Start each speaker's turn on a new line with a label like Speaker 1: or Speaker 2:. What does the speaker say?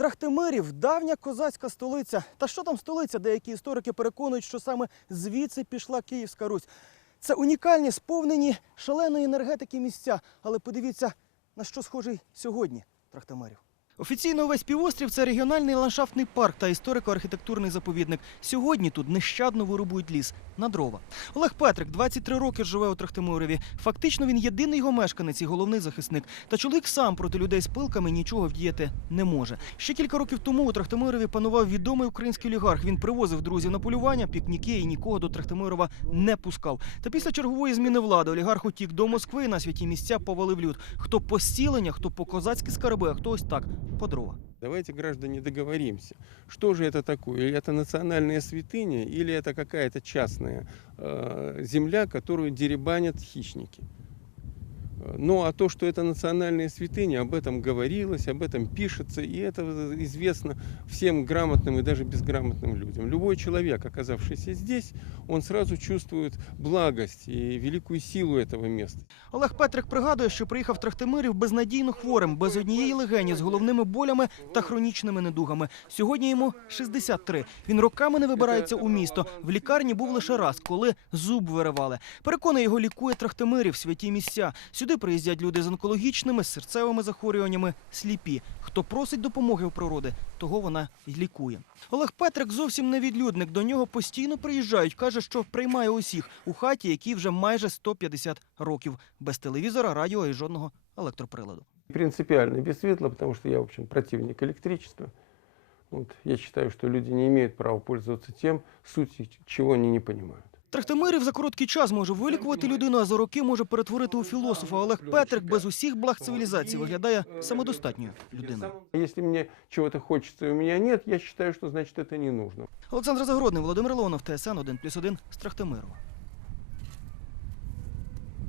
Speaker 1: Трахтимирів давня козацька столиця. Та що там столиця? Деякі історики переконують, що саме звідси пішла Київська Русь. Це унікальні, сповнені шаленої енергетики місця. Але подивіться, на що схожий сьогодні Трахтимирів. Офіційно увесь півострів це регіональний ландшафтний парк та історико-архітектурний заповідник. Сьогодні тут нещадно вирубують ліс на дрова. Олег Петрик 23 роки живе у Трахтимурові. Фактично він єдиний його мешканець і головний захисник. Та чоловік сам проти людей з пилками нічого вдіяти не може. Ще кілька років тому у Трахтимирові панував відомий український олігарх. Він привозив друзів на полювання, пікніки і нікого до Трахтимирова не пускав. Та після чергової зміни влади олігарх утік до Москви і на святі місця повалив люд. Хто по стілення, хто по козацькі скарби, а хто ось так по дрова.
Speaker 2: Давайте, граждане, договоримся. Что же это такое? Или это национальная святыня, или это какая-то частная э, земля, которую деребанят хищники? Э, Ну, а то, что это национальная святыня, об этом говорилось, об этом пишется, и это известно всем грамотным и даже безграмотным людям. Любой человек, оказавшийся здесь, он сразу чувствует благость и великую силу этого места.
Speaker 1: Олег Петрик пригадує, що приїхав в Трахтимирів безнадійно хворим, без однієї легені, з головними болями та хронічними недугами. Сьогодні йому 63. Він роками не вибирається у місто. В лікарні був лише раз, коли зуб виривали. Переконує, його лікує Трахтимирів, святі місця. Сюди приїздять люди з онкологічними, серцевими захворюваннями, сліпі. Хто просить допомоги у природи, того вона й лікує. Олег Петрик зовсім не відлюдник. До нього постійно приїжджають. Каже, що приймає усіх у хаті, якій вже майже 150 років. Без телевізора, радіо і жодного електроприладу.
Speaker 2: принципиально без светла, потому что я, в общем, противник электричества. Вот. Я считаю, что люди не имеют права пользоваться тем, суть чего они не понимают.
Speaker 1: Трахтимирів за короткий час може вилікувати людину, а за роки може перетворити у філософа. Олег Петрик без усіх благ цивілізації виглядає самодостатньою людиною.
Speaker 2: Якщо мені чогось хочеться, і у мене немає, я вважаю, що значить це не нужно.
Speaker 1: Олександр Загородний, Володимир Леонов, ТСН 1+,1 з Трахтимирова.